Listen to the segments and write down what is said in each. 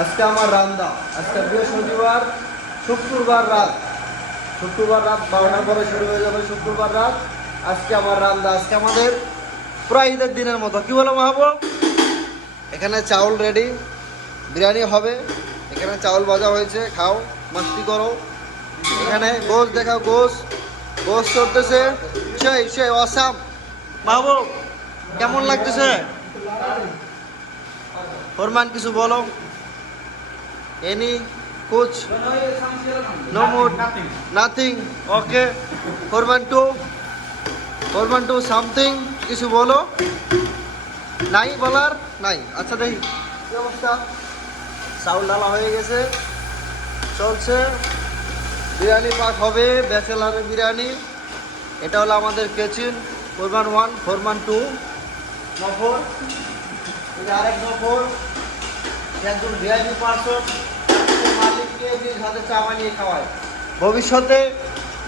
আজকে আমার রান্দা, আজকে বৃহস্পতিবার, শুক্রবার রাত 12টার পরে শুরু হয়ে যাবে। শুক্রবার রাত আজকে আমার রান্দা। আজকে আমাদের প্রায় ঈদের দিনের মতো, কি বলো মাহবুব? এখানে চাউল রেডি, বিরিয়ানি হবে। এখানে চাউল ভাজা হয়েছে, খাও, মাস্তি করো। এখানে গোশ দেখাও, গোশ চলতেছে, সেই অসাম। মাহবুব কেমন লাগতেছে? ফরমান কিছু বলো। এনি কুছ? No mood, nothing. Okay, Farman to something, কিছু বলো। নাই বলার? নাই। আচ্ছা দেখি কি অবস্থা। চাউল ডালা হয়ে গেছে, চলছে। বিরিয়ানি পাক হবে, ব্যাচেলারের বিরিয়ানি। এটা হলো আমাদের কিচেন। ফরমান 1, ফরমান 2, নফর। এটা আরেক নফর, একজন ভিআইপি পার্সন, মালিককে নিজ হাতে চা বানিয়ে খাওয়ায়। ভবিষ্যতে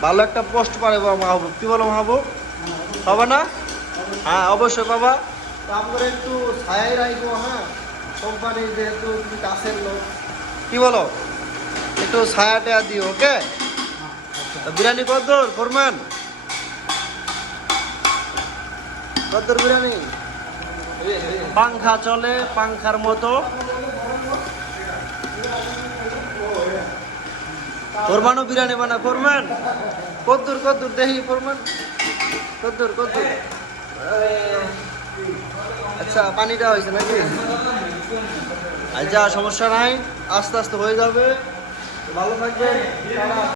ভালো একটা পোস্ট পাবে মাহবুব, কি বলো মাহবুব? হবে না? হ্যাঁ অবশ্যই বাবা। তো আমরা একটু ছায়াই রাখবো, হ্যাঁ, কোম্পানির যেহেতু তুমি কাছের লোক, কি বলো? একটু ছায়াটা দিও, ওকে? বিরিয়ানি কতদূর ফরমান? কতদূর বিরিয়ানি? পাংখা চলে, পাংখার মতো। ফরমানও বিরিয়ানি বানা। ফরমান কতদূর দেখি, ফরমান কতদূর? আচ্ছা পানিটা হয়েছে নাকি? আচ্ছা সমস্যা নাই, আস্তে আস্তে হয়ে যাবে। ভালো থাকবেন।